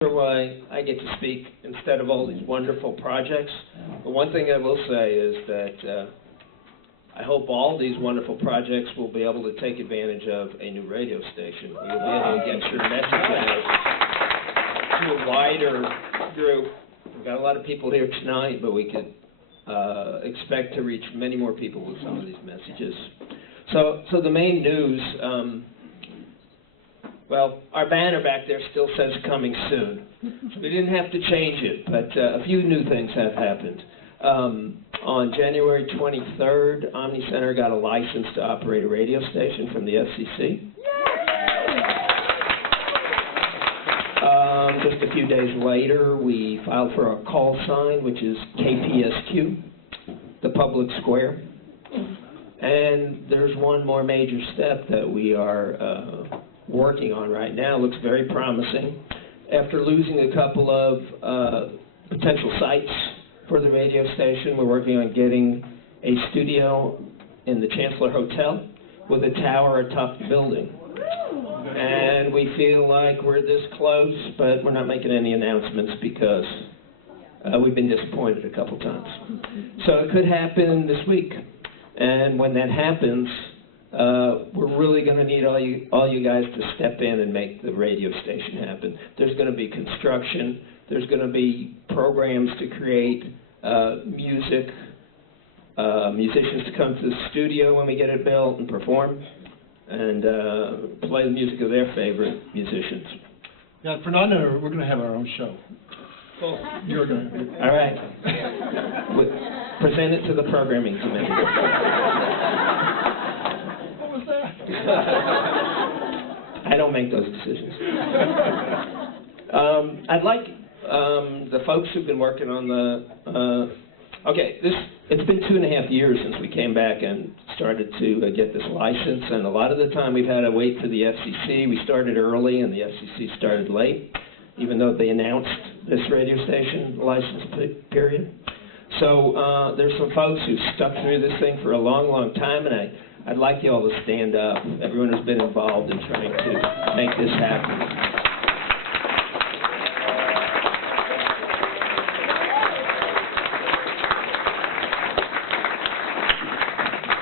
why I get to speak instead of all these wonderful projects. But one thing I will say is that I hope all these wonderful projects will be able to take advantage of a new radio station. We'll be able to get your message out to a wider group. We've got a lot of people here tonight, but we could expect to reach many more people with some of these messages. So the main news, well, our banner back there still says coming soon. So we didn't have to change it, but a few new things have happened. On January 23rd, Omni Center got a license to operate a radio station from the FCC. Just a few days later, we filed for a call sign, which is KPSQ, the public square. And there's one more major step that we are working on right now. Looks very promising. After losing a couple of potential sites for the radio station, we're working on getting a studio in the Chancellor Hotel with a tower atop the building. And we feel like we're this close, but we're not making any announcements because we've been disappointed a couple times. So it could happen this week. And when that happens, we're really going to need all you guys to step in and make the radio station happen. There's going to be construction. There's going to be programs to create music, musicians to come to the studio when we get it built and perform, and play the music of their favorite musicians. Yeah, Fernando, we're going to have our own show. Well, you're going to. All right. Present it to the programming committee. What was that? I don't make those decisions. I'd like the folks who've been working on the, it's been 2.5 years since we came back and started to get this license, and a lot of the time we've had to wait for the FCC. We started early and the FCC started late, even though they announced this radio station license period. So there's some folks who stuck through this thing for a long, long time, and I'd like you all to stand up, everyone who's been involved in trying to make this happen.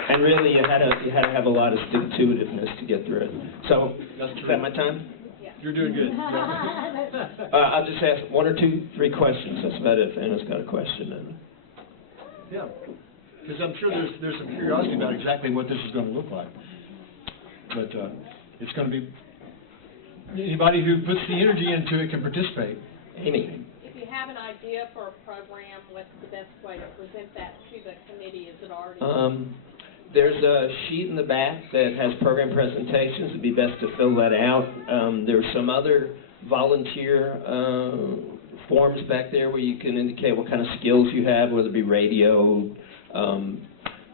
And really, you had to have a lot of stick-to-itiveness to get through it. So, is that my time? Yeah. You're doing good. I'll just ask 1 or 2, 3 questions. That's about it. If anyone's got a question. Yeah, because I'm sure there's some curiosity about exactly what this is going to look like. But it's going to be, anybody who puts the energy into it can participate. Amy. If you have an idea for a program, what's the best way to present that to the committee? Is it already? There's a sheet in the back that has program presentations. It'd be best to fill that out. There's some other volunteer forms back there where you can indicate what kind of skills you have, whether it be radio,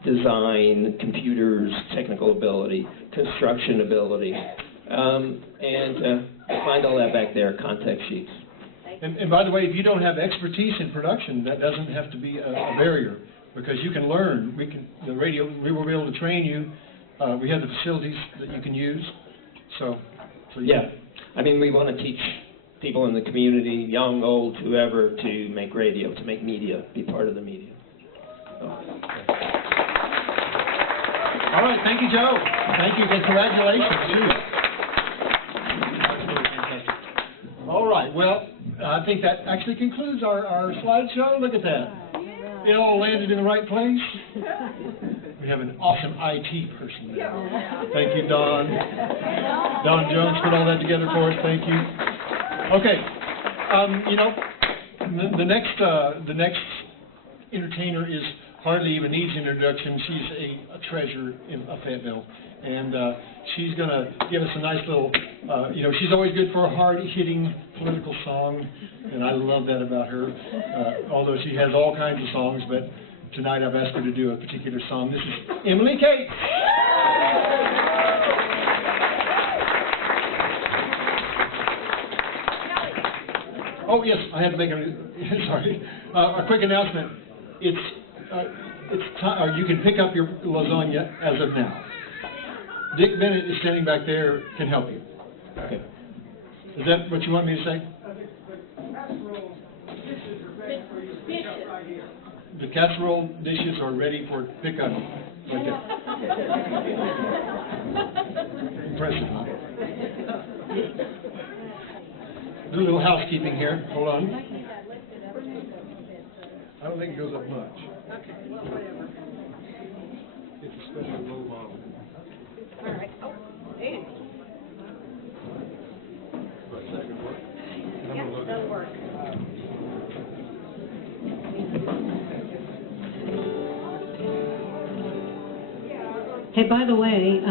design, computers, technical ability, construction ability. And find all that back there, contact sheets. And by the way, if you don't have expertise in production, that doesn't have to be a barrier, because you can learn. The radio, we will be able to train you. We have the facilities that you can use. So yeah. I mean, we want to teach people in the community, young, old, whoever, to make radio, to make media, be part of the media. So. All right, thank you, Joe. Thank you, and congratulations, too. All right, well, I think that actually concludes our slideshow. Look at that. It all landed in the right place. We have an awesome IT person there. Thank you, Don. Don Jones put all that together for us. Thank you. Okay, you know, the next entertainer is hardly even needs introduction. She's a treasure in Fayetteville, and she's going to give us a nice little, you know, she's always good for a hard-hitting political song, and I love that about her, although she has all kinds of songs, but tonight I've asked her to do a particular song. This is Emily Kate. Oh, yes, I had to make a quick announcement. It's time, you can pick up your lasagna as of now. Dick Bennett is standing back there, can help you. Okay. Is that what you want me to say? The casserole dishes are ready for pickup. Right there. Impressive, huh? Do a little housekeeping here. Hold on. I don't think it goes up much. Okay, well, whatever. It's a special low model. All right. Oh, damn. Right, is that gonna work? I'm Yeah, gonna look. that'll work. Hey, by the way,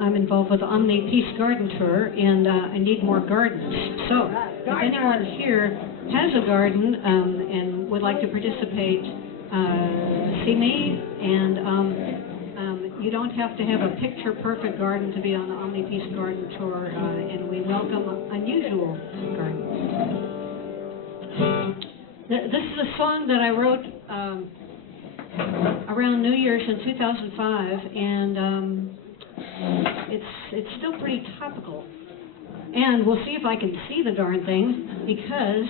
I'm involved with the Omni Peace Garden Tour, and I need more gardens. So, if anyone here has a garden and would like to participate, see me. And you don't have to have a picture-perfect garden to be on the Omni Peace Garden Tour, and we welcome unusual gardens. This is a song that I wrote around New Year's in 2005, and it's still pretty topical. And we'll see if I can see the darn thing, because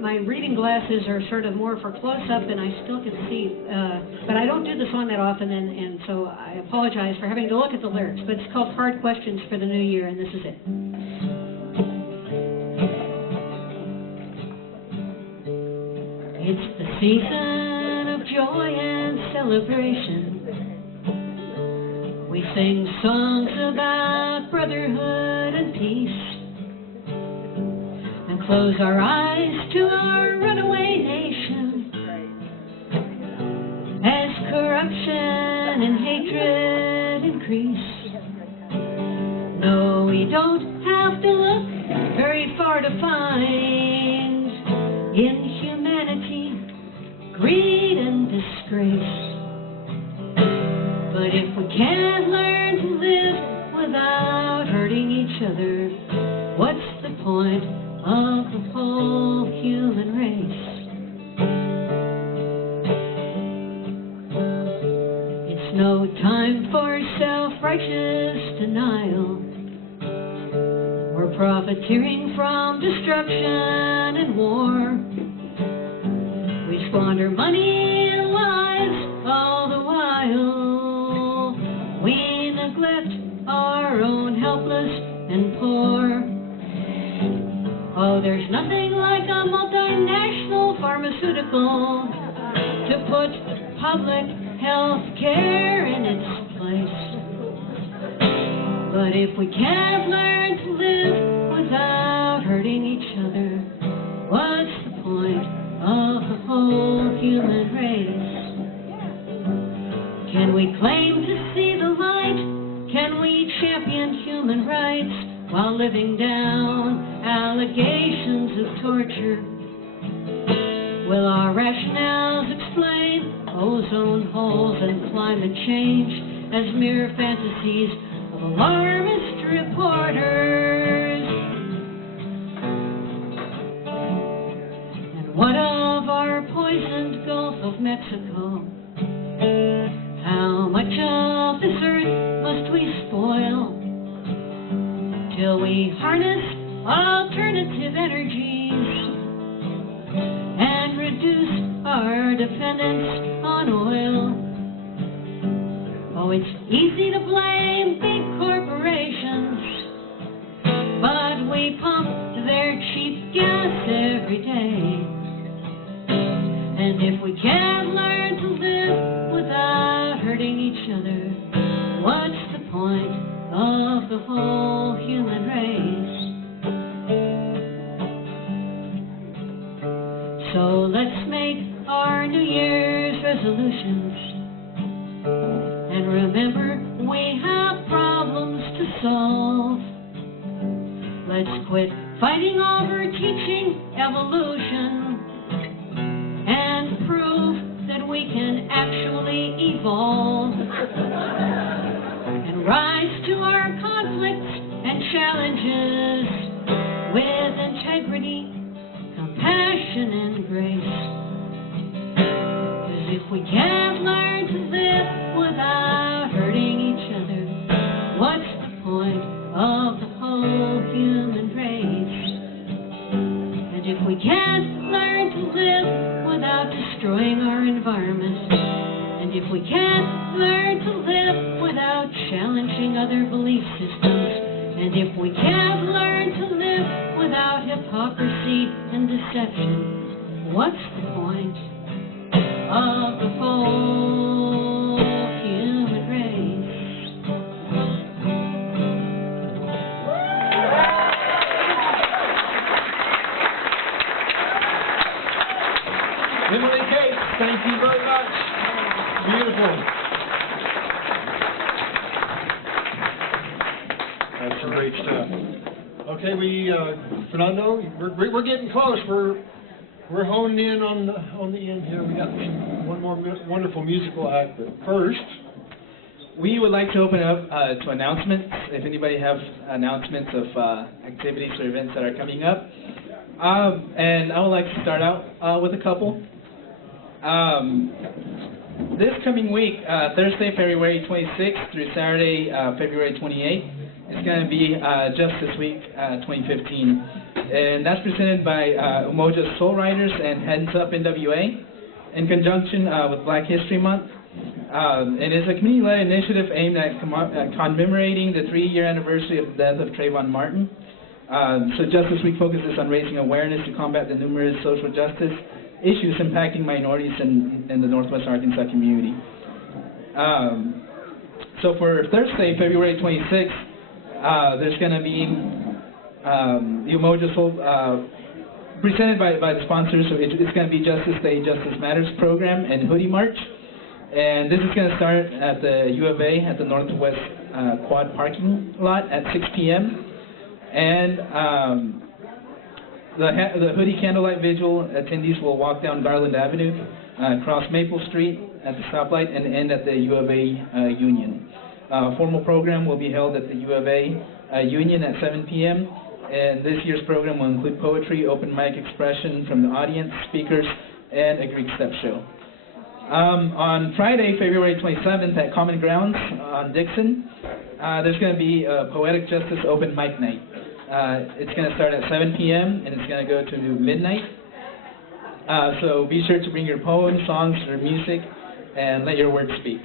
my reading glasses are sort of more for close-up, and I still can see. But I don't do the song that often, and so I apologize for having to look at the lyrics. But it's called Hard Questions for the New Year, and this is it. It's the season of joy and celebration. We sing songs about brotherhood and peace, and close our eyes to our runaway nation as corruption and hatred increase. No, we don't have to look very far to find inhumanity, greed, and disgrace. But if we can't learn to live without hurting each other, what's the point of the whole human race? It's no time for self-righteous denial. We're profiteering from destruction and war. We squander money and lives all the while. We neglect our own helpless and poor. Oh, there's nothing like a multinational pharmaceutical to put public health care in its place. But if we can't learn to live without hurting each other, what's the point of the whole human race? Can we claim to see the light? Can we champion human rights while living down allegations of torture? Will our rationales explain ozone holes and climate change as mere fantasies of alarmist reporters? And what of our poisoned Gulf of Mexico? How much of this earth must we spoil till we harness alternative energies and reduce our dependence on oil? Oh, it's easy to blame big corporations, but we pump their cheap gas every day. And if we can't learn to live without hurting each other, what's the point of the whole human race? So let's make our New Year's resolutions, and remember we have problems to solve. Let's quit fighting over teaching evolution and prove that we can actually evolve and rise to our conflicts and challenges with integrity, compassion, and grace. 'Cause if we can't learn to live without hurting each other, what's the point of the whole human race? we can't learn to live without destroying our environment, and if we can't learn to live without challenging other belief systems, and if we can't learn to live without hypocrisy and deception, what's the point of the whole human race? Emily Kate, thank you very much. Beautiful. That's some great stuff. Okay, Fernando, we're getting close. We're honing in on the end here. We got one more wonderful musical act, but first, we would like to open it up to announcements. If anybody have announcements of activities or events that are coming up, and I would like to start out with a couple. This coming week, Thursday, February 26th through Saturday, February 28th, it's going to be Justice Week 2015. And that's presented by Umoja's Soul Riders and Heads Up NWA in conjunction with Black History Month. It is a community-led initiative aimed at commemorating the 3-year anniversary of the death of Trayvon Martin. So Justice Week focuses on raising awareness to combat the numerous social justice issues impacting minorities in the Northwest Arkansas community. So for Thursday, February 26th, there's going to be the Umoja Soul, presented by the sponsors. So it's going to be Justice Day, Justice Matters program and Hoodie March. And this is going to start at the U of A at the Northwest Quad parking lot at 6 p.m. And the Hoodie Candlelight Vigil attendees will walk down Garland Avenue, cross Maple Street at the stoplight, and end at the U of A Union. Formal program will be held at the U of A Union at 7 p.m. And this year's program will include poetry, open mic expression from the audience, speakers, and a Greek step show. On Friday, February 27th at Common Grounds on Dixon, there's going to be a Poetic Justice Open Mic Night. It's going to start at 7 p.m. and it's going to go to midnight. So be sure to bring your poems, songs, or music, and let your words speak.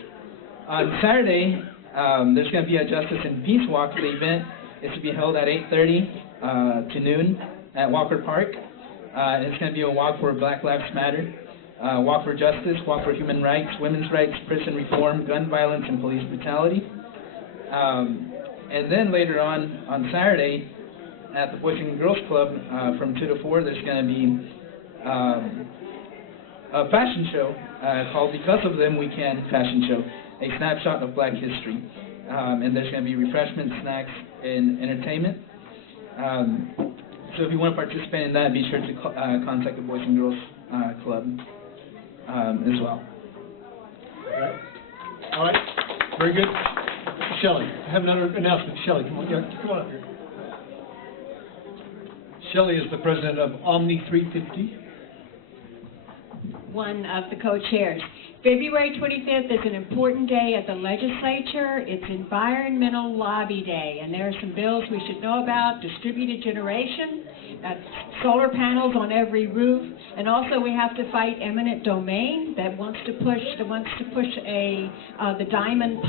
On Saturday, there's going to be a Justice and Peace Walk. The event is to be held at 8:30 to noon at Walker Park. It's going to be a walk for Black Lives Matter, walk for justice, walk for human rights, women's rights, prison reform, gun violence, and police brutality. And then later on Saturday, at the Boys and Girls Club, from 2 to 4, there's going to be a fashion show called Because of Them We Can Fashion Show, a snapshot of Black history. And there's going to be refreshments, snacks, and entertainment. So if you want to participate in that, be sure to contact the Boys and Girls Club as well. All right. Very good. Shelley, I have another announcement. Shelley, come on, come on up here. Shelley is the president of Omni 350. One of the co-chairs. February 25th is an important day at the legislature. It's Environmental Lobby Day, and there are some bills we should know about: distributed generation, solar panels on every roof, and also we have to fight eminent domain that wants to push the diamond